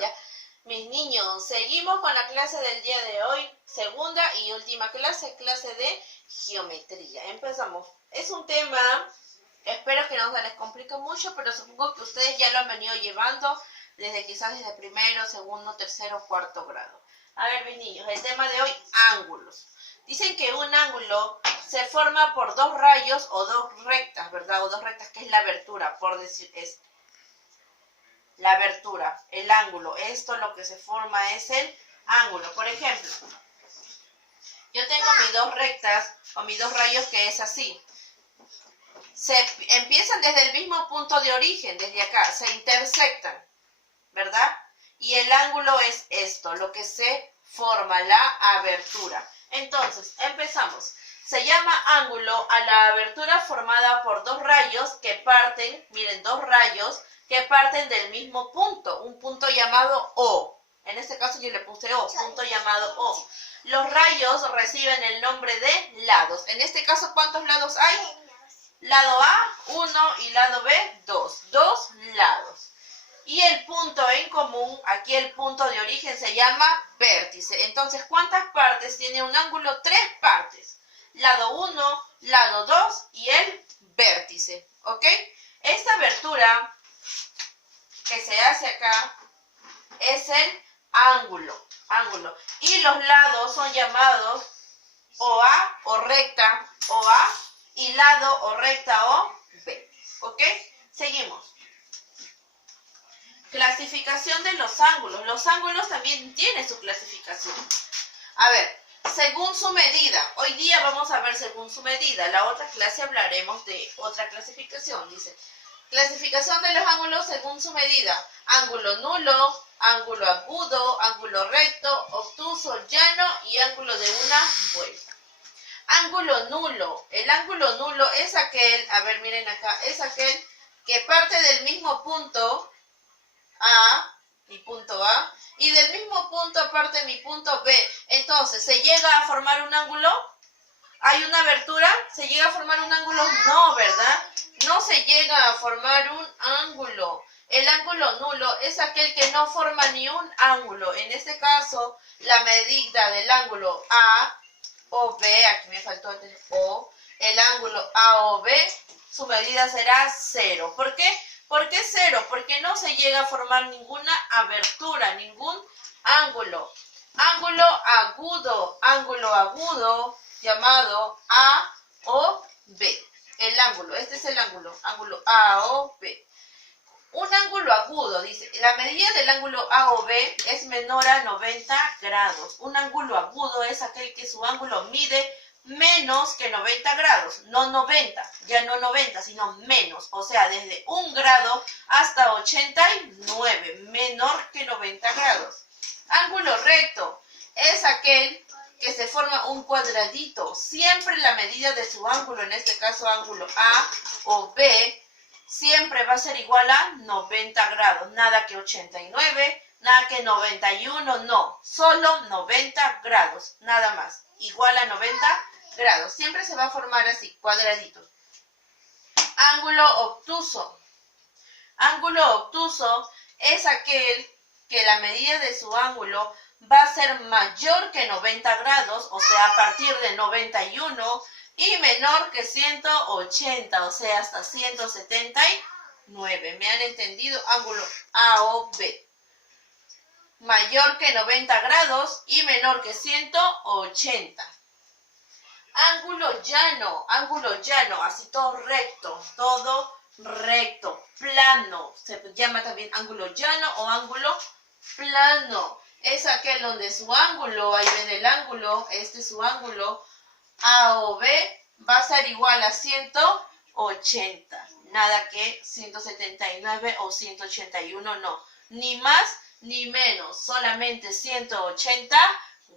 ¿Ya? Mis niños, seguimos con la clase del día de hoy, segunda y última clase, clase de geometría. Empezamos. Es un tema, espero que no se les complique mucho, pero supongo que ustedes ya lo han venido llevando quizás desde primero, segundo, tercero, cuarto grado. A ver, mis niños, el tema de hoy, ángulos. Dicen que un ángulo se forma por dos rayos o dos rectas, ¿verdad? O dos rectas, que es la abertura, por decir, es la abertura, el ángulo. Esto lo que se forma es el ángulo. Por ejemplo, yo tengo mis dos rectas o mis dos rayos que es así. Se empiezan desde el mismo punto de origen, desde acá, se intersectan, ¿verdad? Y el ángulo es esto, lo que se forma, la abertura. Entonces, empezamos. Se llama ángulo a la abertura formada por dos rayos que parten, miren, dos rayos que parten del mismo punto, un punto llamado O. En este caso yo le puse O, punto llamado O. Los rayos reciben el nombre de lados. En este caso, ¿cuántos lados hay? Lado A, 1 y lado B, 2. Dos lados. Y el punto en común, aquí el punto de origen se llama vértice. Entonces, ¿cuántas partes tiene un ángulo? 3 partes. Lado 1, lado 2 y el vértice. ¿Ok? Esta abertura que se hace acá es el ángulo. Y los lados son llamados OA o recta OA y lado o recta OB. ¿Ok? Seguimos. Clasificación de los ángulos. Los ángulos también tienen su clasificación. A ver, según su medida. Hoy día vamos a ver según su medida. La otra clase hablaremos de otra clasificación. Dice, clasificación de los ángulos según su medida. Ángulo nulo, ángulo agudo, ángulo recto, obtuso, llano y ángulo de una vuelta. Ángulo nulo. El ángulo nulo es aquel, a ver, miren acá, es aquel que parte del mismo punto A, mi punto A, y del mismo punto parte mi punto B. Entonces, ¿se llega a formar un ángulo? ¿Hay una abertura? ¿Se llega a formar un ángulo? No, ¿verdad? No se llega a formar un ángulo. El ángulo nulo es aquel que no forma ni un ángulo. En este caso, la medida del ángulo A o B, aquí me faltó el O, el ángulo A o B, su medida será 0. ¿Por qué? ¿Por qué 0? Porque no se llega a formar ninguna abertura, ningún ángulo. Ángulo agudo, llamado A o B. El ángulo, este es el ángulo A o B. Un ángulo agudo, dice, la medida del ángulo A o B es menor a 90 grados. Un ángulo agudo es aquel que su ángulo mide menos que 90 grados, no 90, ya no 90, sino menos, o sea, desde 1 grado hasta 89, menor que 90 grados. Ángulo recto es aquel que se forma un cuadradito, siempre la medida de su ángulo, en este caso ángulo A o B, siempre va a ser igual a 90 grados, nada que 89, nada que 91, no, solo 90 grados, nada más, igual a 90 grados. Siempre se va a formar así, cuadraditos. Ángulo obtuso. Ángulo obtuso es aquel que la medida de su ángulo va a ser mayor que 90 grados, o sea, a partir de 91, y menor que 180, o sea, hasta 179. ¿Me han entendido? Ángulo A o B. Mayor que 90 grados y menor que 180. Ángulo llano, así todo recto, plano. Se llama también ángulo llano o ángulo plano. Es aquel donde su ángulo, ahí ven el ángulo, este es su ángulo, A o B, va a ser igual a 180. Nada que 179 o 181, no. Ni más ni menos, solamente 180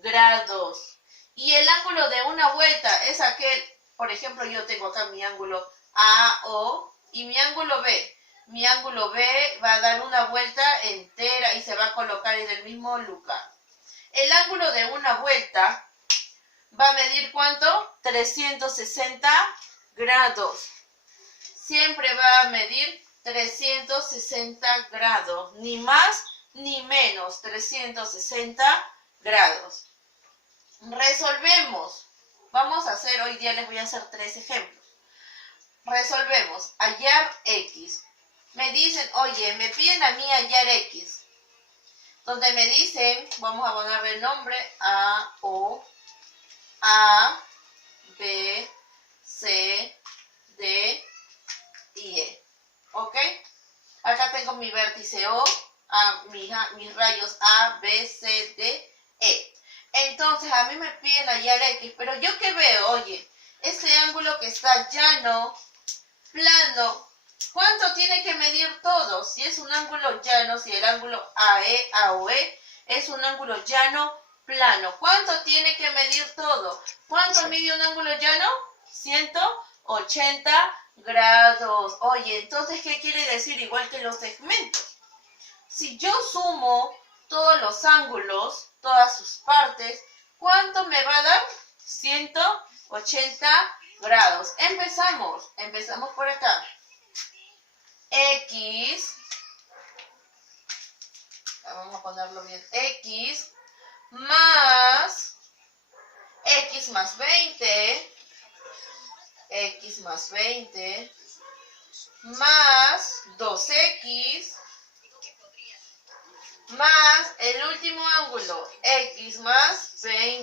grados. Y el ángulo de una vuelta es aquel, por ejemplo, yo tengo acá mi ángulo AO y mi ángulo B. Mi ángulo B va a dar una vuelta entera y se va a colocar en el mismo lugar. El ángulo de una vuelta va a medir ¿cuánto? 360 grados. Siempre va a medir 360 grados, ni más ni menos 360 grados. Resolvemos. Vamos a hacer, hoy día les voy a hacer 3 ejemplos. Resolvemos. Hallar X. Me dicen, oye, me piden a mí hallar X. Donde me dicen, vamos a ponerle el nombre A, O, A, B, C, D y E. ¿Ok? Acá tengo mi vértice O, mis rayos A, B, C, D, E. Entonces a mí me piden hallar X, pero yo qué veo, oye, este ángulo que está llano, plano, ¿cuánto tiene que medir todo? Si es un ángulo llano, si el ángulo AE, AOE es un ángulo llano, plano, ¿cuánto tiene que medir todo? ¿Cuánto mide un ángulo llano? 180 grados. Oye, entonces, ¿qué quiere decir? Igual que los segmentos. Si yo sumo todos los ángulos, todas sus partes, ¿cuánto me va a dar? 180 grados. Empezamos por acá. X, vamos a ponerlo bien, X más 20, X más 20, más 2X, más el último ángulo, X más 20.